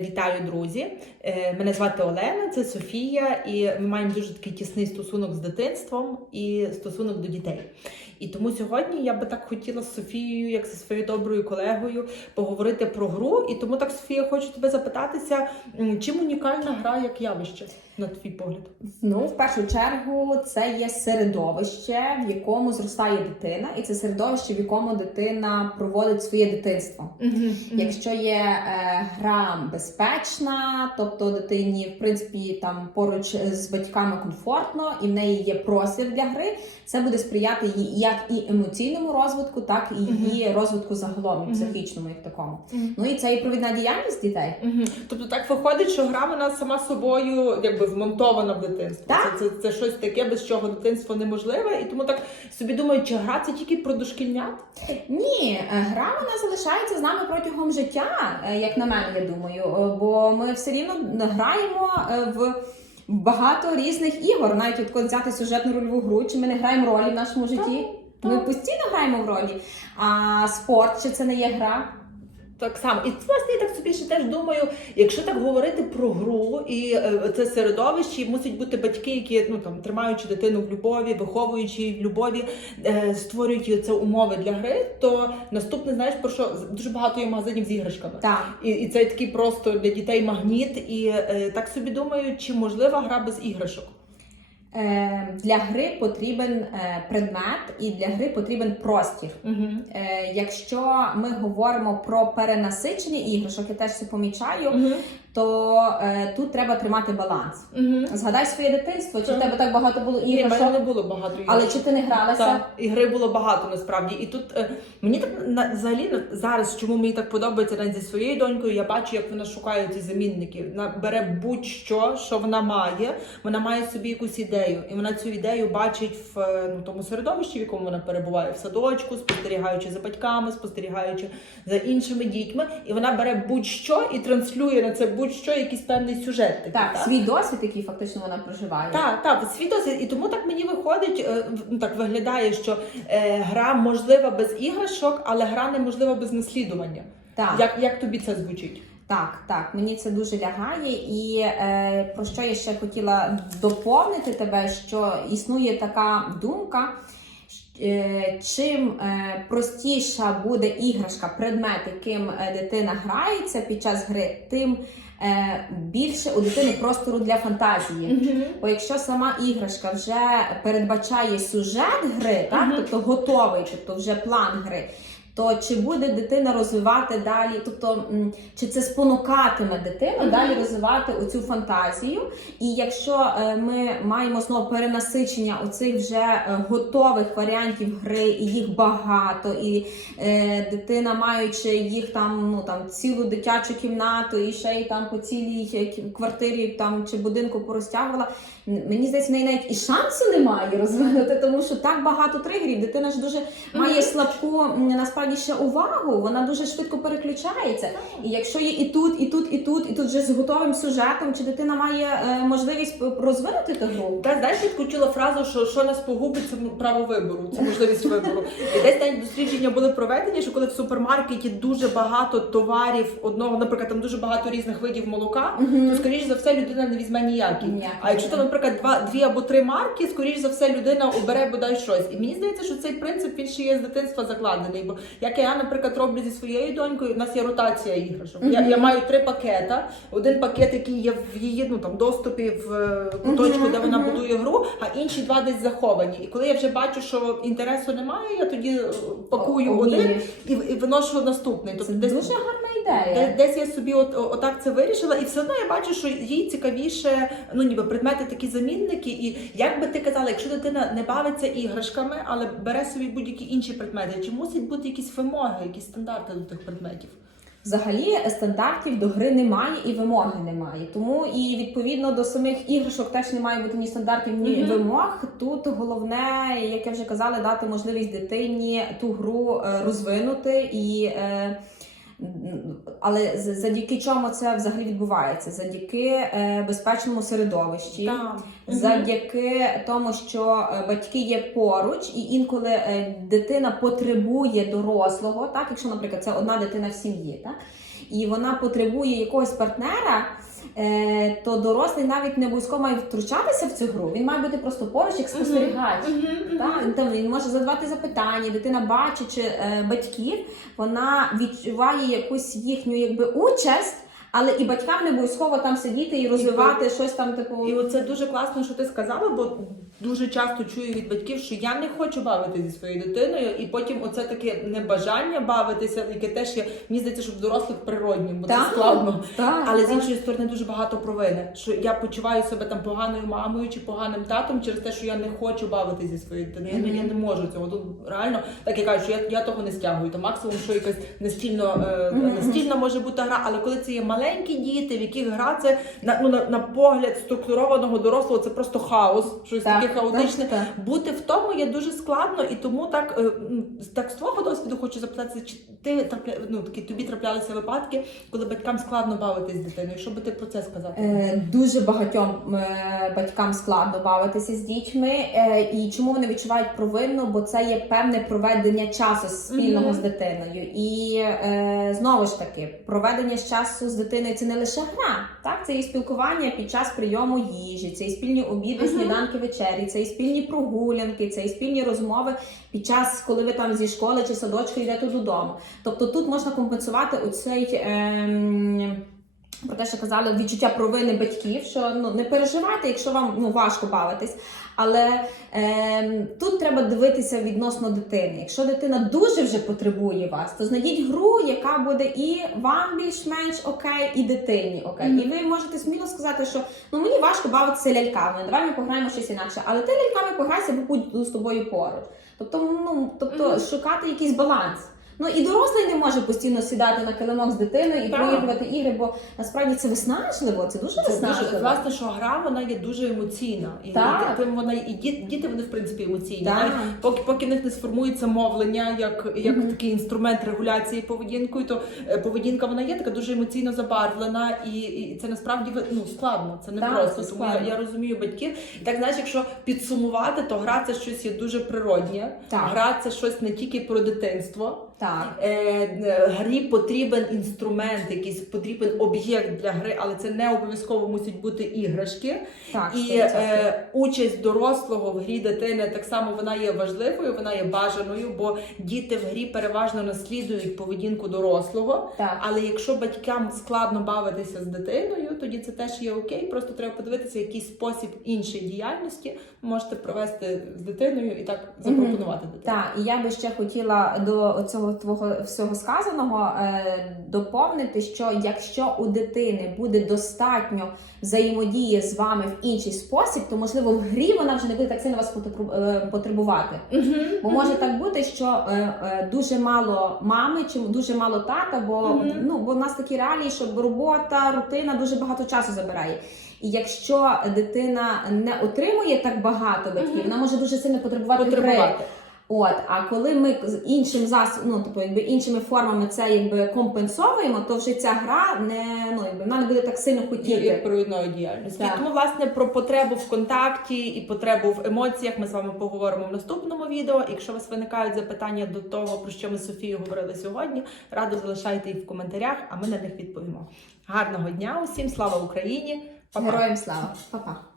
Вітаю, друзі! Е, Мене звати Олена, це Софія, і ми маємо дуже такий тісний стосунок з дитинством і стосунок до дітей. І тому сьогодні я би так хотіла з Софією, як зі своєю доброю колегою, поговорити про гру. І тому так, Софія, хочу тебе запитатися, чим унікальна гра як явище, на твій погляд? Ну, в першу чергу, це є середовище, в якому зростає дитина, і це середовище, в якому дитина проводить своє дитинство. Якщо є е, гра безпечна, тобто дитині, в принципі, там поруч з батьками комфортно, і в неї є простір для гри, це буде сприяти їй як і емоційному розвитку, так і її розвитку загалом, і психічному, як такому. Мгм. Ну і це і провідна діяльність дітей. Мгм. Тобто так виходить, що гра вона сама собою якби вмонтована в дитинство. Так. Це, це, це щось таке, без чого дитинство неможливе. І тому так собі думаю, чи гра це тільки про дошкільнят? Ні, гра вона залишається з нами протягом життя, е, як на мене, я думаю. Е, Бо ми все рівно граємо е, в багато різних ігор. Навіть от коли взяти сюжетну рольову гру, чи ми не граємо ролі в нашому житті. Ми постійно граємо в ролі. А спорт чи це не є гра? Так само. І власне я так собі ще теж думаю, якщо так говорити про гру і е, це середовище, і мусять бути батьки, які ну там тримаючи дитину в любові, виховуючи її в любові, е, створюють це умови для гри, то наступне, знаєш, про що дуже багато є магазинів з іграшками. Так. І, і це такий просто для дітей магніт. І е, так собі думаю, чи можлива гра без іграшок? Е, для гри потрібен е, предмет і для гри потрібен простір. Угу. Якщо ми говоримо про перенасичення іграшок, я теж це помічаю, Угу. То е, тут треба тримати баланс. Угу. Згадай своє дитинство, чи в тебе так багато було Ні, в мене іграшок, не було багато іграшок. але чи ти не гралася? Так, ігри було багато насправді. І тут е, мені так на взагалі на- зараз, чому мені так подобається навіть зі своєю донькою, я бачу, як вона шукає ці замінники. Вона бере будь-що, що вона має, вона має собі якусь ідею, і вона цю ідею бачить в е, ну, тому середовищі, в якому вона перебуває в садочку, спостерігаючи за батьками, спостерігаючи за іншими дітьми. І вона бере будь-що і транслює на це будь-що якийсь певний сюжет. такий, Так, свій досвід, який фактично вона проживає. так, так, свій досвід. І тому так мені виходить, е, ну, так виглядає, що е, гра можлива без іграшок, але гра неможлива без наслідування. Так. Як, як тобі це звучить? Так, так, мені це дуже лягає, і е, про що я ще хотіла доповнити тебе, що існує така думка. Е, Чим е, простіша буде іграшка, предмет, яким е, дитина грається під час гри, тим більше у дитини простору для фантазії. Бо якщо сама іграшка вже передбачає сюжет гри, так тобто готовий, тобто вже план гри. То чи буде дитина розвивати далі, тобто чи це спонукатиме дитину Мгм. далі розвивати оцю фантазію? І якщо е, ми маємо знову перенасичення оцих вже е, готових варіантів гри, і їх багато, і е, дитина, маючи їх там, ну там цілу дитячу кімнату, і ще й там по цілій е, квартирі там чи будинку порозтягувала. Мені здається, в неї навіть і шансу немає розвинути, тому що так багато тригерів. Дитина ж дуже має слабку м, насправді ще увагу. Вона дуже швидко переключається. І якщо є і тут, і тут, і тут, і тут вже з готовим сюжетом, чи дитина має е, можливість розвинути ту гру? Та знаєш, відключила фразу, що що нас погубить, це право вибору, це можливість вибору. І десь навіть дослідження були проведені, що коли в супермаркеті дуже багато товарів одного, наприклад, там дуже багато різних видів молока, то скоріш за все людина не візьме ніякі. Ніякі. А якщо там, наприклад, два, дві або три марки, скоріш за все людина обере бодай щось. І мені здається, що цей принцип він ще є з дитинства закладений. Бо як я, наприклад, роблю зі своєю донькою, у нас є ротація іграшок. Я, я маю три пакета. Один пакет, який є в її ну там доступі в е, куточку, де вона будує гру, а інші два десь заховані. І коли я вже бачу, що інтересу немає, я тоді е, пакую О, один обмінюєш. і, і виношу наступний. Це Тобто десь дуже гарна ідея. де- Десь я собі от, о- отак це вирішила, і все одно я бачу, що їй цікавіше, ну ніби предмети такі замінники. І як би ти казала, якщо дитина не бавиться іграшками, але бере собі будь-які інші предмети, чи мусять бути якісь вимоги, якісь стандарти до тих предметів? Взагалі стандартів до гри немає і вимоги немає. Тому і відповідно до самих іграшок теж не має бути ні стандартів, ні Мгм. вимог. Тут головне, як я вже казала, дати можливість дитині ту гру е, розвинути і. е, Але завдяки чому це взагалі відбувається? Завдяки е, безпечному середовищі, Так. завдяки тому, що е, батьки є поруч, і інколи е, дитина потребує дорослого, так якщо, наприклад, це одна дитина в сім'ї, так і вона потребує якогось партнера. Е, То дорослий навіть не обов'язково має втручатися в цю гру. Він має бути просто поруч як спостерігач. Там він може задавати запитання, дитина бачить чи, е, батьків, вона відчуває якусь їхню якби участь, але і батькам не обов'язково там сидіти і розвивати щось там такого. І оце дуже класно, що ти сказала, бо дуже часто чую від батьків, що я не хочу бавитися зі своєю дитиною, і потім оце таке небажання бавитися, яке теж є, мені здається, що в дорослих природнім, бо Так, це складно. Так, Але з іншої сторони дуже багато провини, що я почуваю себе там поганою мамою чи поганим татом через те, що я не хочу бавитися зі своєю дитиною. Я, не- я не можу цього. Тут реально так я кажу, що я, я того не стягую. То максимум, що якась настільно е, настільна може бути гра, але коли це є маленькі діти, в яких гра це на ну на, на погляд структурованого дорослого, це просто хаос, щось Так, таке хаотичне. так, так. Бути в тому є дуже складно, і тому так, е, так з твого досвіду хочу запитатися, чи ти трапля... ну, такі, тобі траплялися випадки, коли батькам складно бавитись з дитиною? Що би ти про це сказав? Е, Дуже багатьом е, батькам складно бавитися з дітьми. Е, І чому вони відчувають провину? Бо це є певне проведення часу спільного Мгм. з дитиною. І е, знову ж таки, проведення часу з дитиною це не лише гра, так це і спілкування під час прийому їжі, це і спільні обіди, Мгм. сніданки, вечері, це і спільні прогулянки, це і спільні розмови під час, коли ви там зі школи чи садочку йдете додому. Тобто тут можна компенсувати оцей. ем, про те, що казали, відчуття провини батьків, що ну не переживайте, якщо вам ну важко бавитись. Але ем, тут треба дивитися відносно дитини. Якщо дитина дуже вже потребує вас, то знайдіть гру, яка буде і вам більш-менш окей, і дитині окей. Мгм. І ви можете сміло сказати, що ну мені важко бавитися ляльками. Давай ми пограємо щось інакше. Але ти ляльками пограйся, бо буду з тобою поруч. Тобто, ну тобто Мгм. шукати якийсь баланс. Ну і дорослий не може постійно сідати на килимок з дитиною і поєднувати ігри, бо насправді це виснажливо, це дуже виснажливо. дуже власне, що гра вона є дуже емоційна, і Так. тим вона і діти, діти вони в принципі емоційні. Так. Поки поки в них не сформується мовлення, як, як Мгм. такий інструмент регуляції поведінкою, то е, поведінка вона є така дуже емоційно забарвлена, і, і це насправді ну складно. Це не Так, просто. це Тому я, я розумію батьків. Так знаєш, якщо підсумувати, то гра це щось є дуже природнє. Так. Гра це щось не тільки про дитинство. Так. Е, е, Грі потрібен інструмент, якийсь потрібен об'єкт для гри, але це не обов'язково мусять бути іграшки. Так, І е, участь дорослого в грі дитини так само вона є важливою, вона є бажаною, бо діти в грі переважно наслідують поведінку дорослого. так. Але якщо батькам складно бавитися з дитиною, тоді це теж є окей. Просто треба подивитися, який спосіб іншої діяльності можете провести з дитиною і так запропонувати дитині. Так, і я би ще хотіла до цього твого всього сказаного е, доповнити, що якщо у дитини буде достатньо взаємодії з вами в інший спосіб, то можливо в грі вона вже не буде так сильно вас е, потребувати. Бо може так бути, що е, дуже мало мами чи дуже мало тата, бо ну бо в нас такі реалії, що робота, рутина дуже багато часу забирає. І якщо дитина не отримує так багато батьків, вона може дуже сильно потребувати. Потребувати. От, а коли ми з іншим зас... ну, типу, якби іншими формами це якби компенсовуємо, то вже ця гра не ну якби вона не буде так сильно Як хотіти. провідної діяльності. Тому, власне, про потребу в контакті і потребу в емоціях ми з вами поговоримо в наступному відео. Якщо у вас виникають запитання до того, про що ми з Софією говорили сьогодні, радо залишайте їх в коментарях, а ми на них відповімо. Гарного дня усім, слава Україні! Па-па! Героям слава, Па-па.